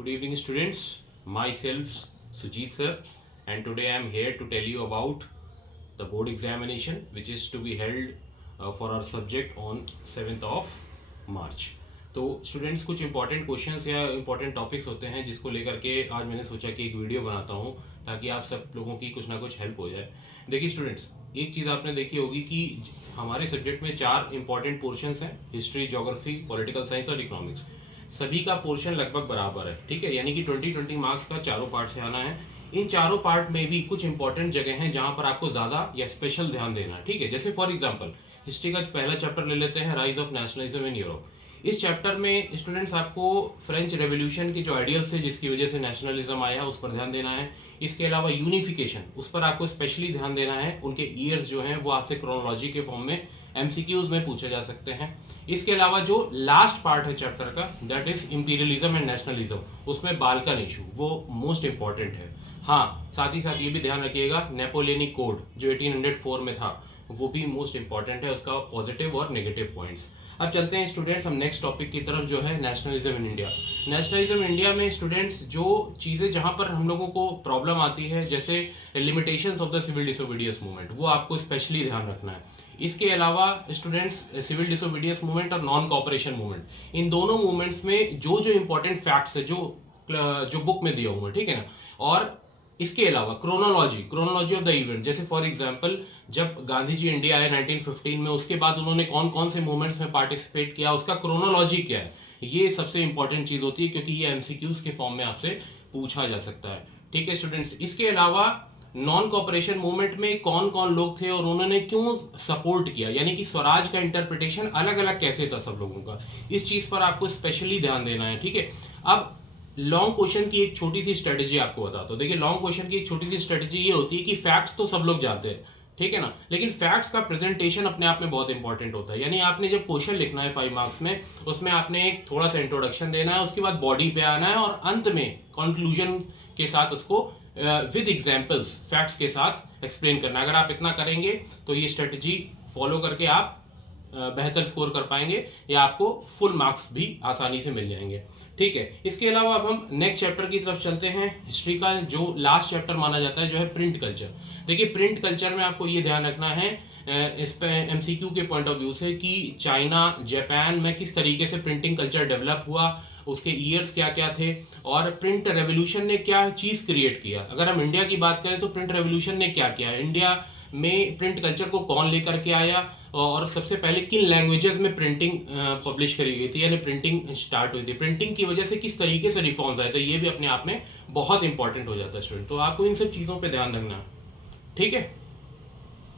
Good evening, students. Myself, Sujit sir, and today I am here to tell you about the board examination which is to be held for our subject on 7th of March. तो students कुछ important questions या important topics होते हैं जिसको लेकर के आज मैंने सोचा कि एक वीडियो बनाता हूँ ताकि आप सब लोगों की कुछ ना कुछ हेल्प हो जाए। देखिए स्टूडेंट्स, एक चीज़ आपने देखी होगी कि हमारे सब्जेक्ट में 4 इंपॉर्टेंट पोर्शंस हैं, हिस्ट्री, ज्योग्राफी, पॉलिटिकल साइंस और इकोनॉमिक्स। सभी का पोर्शन लगभग बराबर है, ठीक है, यानी कि 20-20 मार्क्स का चारों पार्ट से आना है। इन चारों पार्ट में भी कुछ इंपॉर्टेंट जगह हैं जहां पर आपको ज़्यादा या स्पेशल ध्यान देना है, ठीक है। जैसे फॉर एग्जांपल हिस्ट्री का पहला चैप्टर ले लेते हैं, rise of nationalism in Europe. इस चैप्टर में स्टूडेंट्स आपको फ्रेंच रेवोल्यूशन के जो आइडियल्स थे जिसकी वजह से नेशनलिज्म आया उस पर ध्यान देना है। इसके अलावा यूनिफिकेशन, उस पर आपको स्पेशली ध्यान देना है। उनके ईयर्स जो हैं वो आपसे क्रोनोलॉजी के फॉर्म में एमसीक्यूज में पूछे जा सकते हैं। इसके अलावा जो लास्ट पार्ट है चैप्टर का, that is imperialism and nationalism, उसमें बाल्कन इशू वो मोस्ट इंपॉर्टेंट है। हाँ, साथ ही साथ ये भी ध्यान रखिएगा नेपोलियनिक कोड जो 1804 में था वो भी मोस्ट इंपॉर्टेंट है, उसका पॉजिटिव और नेगेटिव पॉइंट्स। अब चलते हैं स्टूडेंट्स हम नेक्स्ट टॉपिक की तरफ जो है nationalism in India. Nationalism India में स्टूडेंट्स जो चीज़ें जहाँ पर हम लोगों को प्रॉब्लम आती है, जैसे limitations of the civil disobedience movement, वो आपको स्पेशली ध्यान रखना है। इसके अलावा स्टूडेंट्स सिविल डिसोबीडियंस मूवमेंट और नॉन कॉपरेशन मूवमेंट, इन दोनों मूवमेंट्स में जो जो इंपॉर्टेंट फैक्ट्स है जो बुक में दिया हुआ है, ठीक है ना। और इसके अलावा क्रोनोलॉजी ऑफ द इवेंट, जैसे फॉर एग्जांपल जब गांधी जी इंडिया आए 1915 में, उसके बाद उन्होंने कौन कौन से मूवमेंट्स में पार्टिसिपेट किया, उसका क्रोनोलॉजी क्या है, ये सबसे इंपॉर्टेंट चीज़ होती है क्योंकि ये एमसीक्यूज के फॉर्म में आपसे पूछा जा सकता है, ठीक है स्टूडेंट्स। इसके अलावा नॉन कॉपरेशन मूवमेंट में कौन कौन लोग थे और उन्होंने क्यों सपोर्ट किया, यानी कि स्वराज का इंटरप्रिटेशन अलग अलग कैसे था सब लोगों का, इस चीज़ पर आपको स्पेशली ध्यान देना है, ठीक है। अब लॉन्ग क्वेश्चन की एक छोटी सी स्ट्रेटेजी आपको बताता हूँ। देखिए लॉन्ग क्वेश्चन की एक छोटी सी स्ट्रेटेजी ये होती है कि फैक्ट्स तो सब लोग जानते हैं, ठीक है ना, लेकिन फैक्ट्स का प्रेजेंटेशन अपने आप में बहुत इंपॉर्टेंट होता है। यानी आपने जब क्वेश्चन लिखना है 5 मार्क्स में, उसमें आपने एक थोड़ा सा इंट्रोडक्शन देना है, उसके बाद बॉडी पे आना है और अंत में कंक्लूजन के साथ उसको विद एग्जांपल्स फैक्ट्स के साथ एक्सप्लेन करना है। अगर आप इतना करेंगे तो ये स्ट्रेटजी फॉलो करके आप बेहतर स्कोर कर पाएंगे या आपको फुल मार्क्स भी आसानी से मिल जाएंगे, ठीक है। इसके अलावा अब हम नेक्स्ट चैप्टर की तरफ चलते हैं। हिस्ट्री का जो लास्ट चैप्टर माना जाता है जो है प्रिंट कल्चर। देखिए प्रिंट कल्चर में आपको ये ध्यान रखना है इस पे एमसीक्यू के पॉइंट ऑफ व्यू से कि चाइना, जापान में किस तरीके से प्रिंटिंग कल्चर डेवलप हुआ, उसके ईयर्स क्या क्या थे और प्रिंट रेवोल्यूशन ने क्या चीज़ क्रिएट किया। अगर हम इंडिया की बात करें तो प्रिंट रेवोल्यूशन ने क्या किया, इंडिया में प्रिंट कल्चर को कौन लेकर के आया और सबसे पहले किन लैंग्वेजेस में प्रिंटिंग पब्लिश करी गई थी, यानी प्रिंटिंग स्टार्ट हुई थी, प्रिंटिंग की वजह से किस तरीके से रिफॉर्म्स आए थे, ये भी अपने आप में बहुत इंपॉर्टेंट हो जाता है स्टूडेंट। तो आपको इन सब चीज़ों पे ध्यान रखना है, ठीक है।